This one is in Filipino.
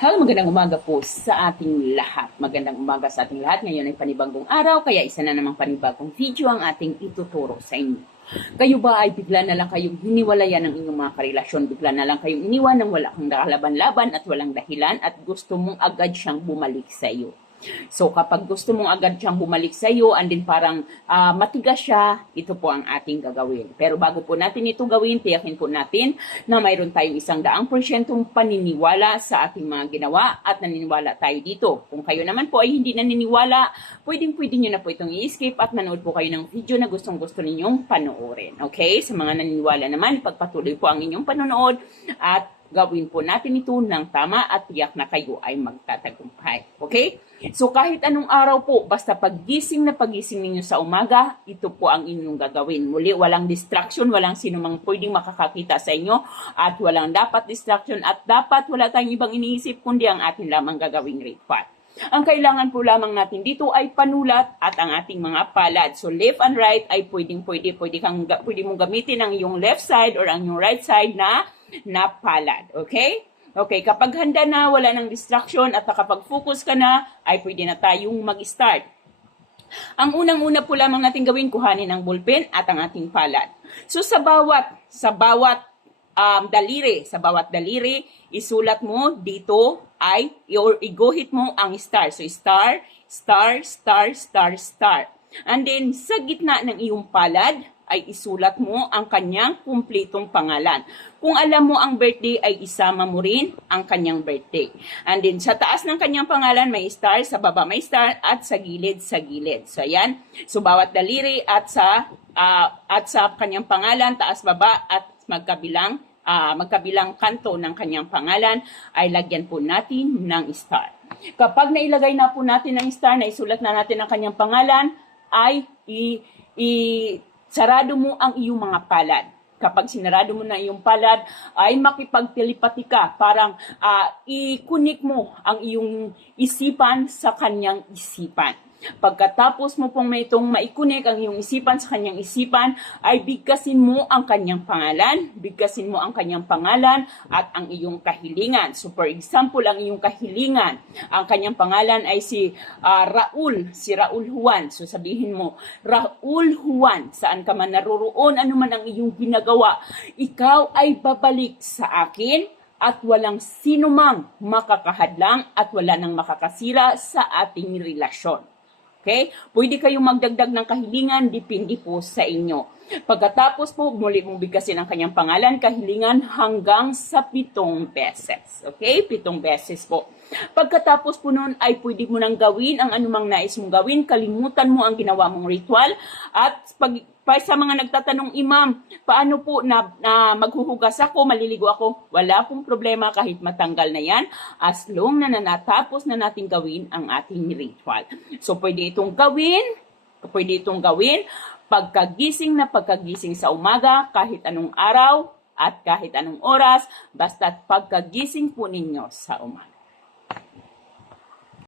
Hello, magandang umaga po sa ating lahat. Magandang umaga sa ating lahat. Ngayon ay panibagong araw, kaya isa na namang panibagong video ang ating ituturo sa inyo. Kayo ba ay bigla na lang kayong hiniwalayan ng inyong mga karelasyon? Bigla na lang kayong iniwan ng wala kang nakalaban-laban at walang dahilan at gusto mong agad siyang bumalik sa iyo. So kapag gusto mong agad siyang bumalik sa iyo and then parang ah, matigas siya, ito po ang ating gagawin. Pero bago po natin ito gawin, tiyakin po natin na mayroon tayong isang daang porsyentong paniniwala sa ating mga ginawa at naniniwala tayo dito. Kung kayo naman po ay hindi naniniwala, pwedeng pwede nyo na po itong i-escape at manood po kayo ng video na gustong gusto ninyong panoorin. Okay? Sa mga naniniwala naman, pagpatuloy po ang inyong panonood at gawin po natin ito ng tama at tiyak na kayo ay magtatagumpay. Okay? So kahit anong araw po, basta paggising na pagising ninyo sa umaga, ito po ang inyong gagawin. Muli, walang distraction, walang sino mang pwedeng makakakita sa inyo at walang dapat distraction at dapat wala tayong ibang iniisip kundi ang atin lamang gagawing ritual. Ang kailangan po lamang natin dito ay panulat at ang ating mga palad. So left and right ay pwedeng pwede pwede kang pwede mong gamitin ang iyong left side or ang iyong right side na na palad. Okay? Okay, kapag handa na, wala ng distraction at nakapag-focus ka na, ay pwede na tayong mag-start. Ang unang-una po lamang natin gawin, kuhanin ang ballpen at ang ating palad. So sa bawat, sa bawat um, daliri, sa bawat daliri, isulat mo dito ay, or iguhit mo ang star. So star, star, star, star, star. And then, sa gitna ng iyong palad, ay isulat mo ang kanyang kumplitong pangalan. Kung alam mo ang birthday, ay isama mo rin ang kanyang birthday. And then, sa taas ng kanyang pangalan, may star, sa baba may star, at sa gilid, sa gilid. So, ayan. So, bawat daliri at sa, ah, at sa kanyang pangalan, taas, baba, at magkabilang, ah, magkabilang kanto ng kanyang pangalan, ay lagyan po natin ng star. Kapag nailagay na po natin ang star, na isulat na natin ang kanyang pangalan, ay i, i sarado mo ang iyong mga palad. Kapag sinarado mo na iyong palad, ay makipagtelepati ka. Parang ah, ikunik mo ang iyong isipan sa kanyang isipan. Pagkatapos mo pong may itong maikunik ang iyong isipan sa kanyang isipan, ay bigkasin mo ang kanyang pangalan, bigkasin mo ang kanyang pangalan at ang iyong kahilingan. So for example, ang iyong kahilingan, ang kanyang pangalan ay si ah, Raul, si Raul Juan. So sabihin mo, Raul Juan, saan ka man naroroon, ano man ang iyong ginagawa, ikaw ay babalik sa akin at walang sinumang makakahadlang at wala nang makakasira sa ating relasyon. Okay? Pwede kayong magdagdag ng kahilingan, depende po sa inyo. Pagkatapos po, muli mong bigkasin ang kanyang pangalan, kahilingan hanggang sa pitong beses. Okay? Pitong beses po. Pagkatapos po nun ay pwede mo nang gawin ang anumang nais mong gawin, kalimutan mo ang ginawa mong ritual, at pag, pa sa mga nagtatanong, Imam, paano po na, na maghuhugas ako, maliligo ako? Wala pong problema kahit matanggal na yan, as long na nanatapos na natin gawin ang ating ritual. So, pwede itong gawin, pwede itong gawin, pagkagising na pagkagising sa umaga, kahit anong araw, at kahit anong oras, basta pagkagising po ninyo sa umaga.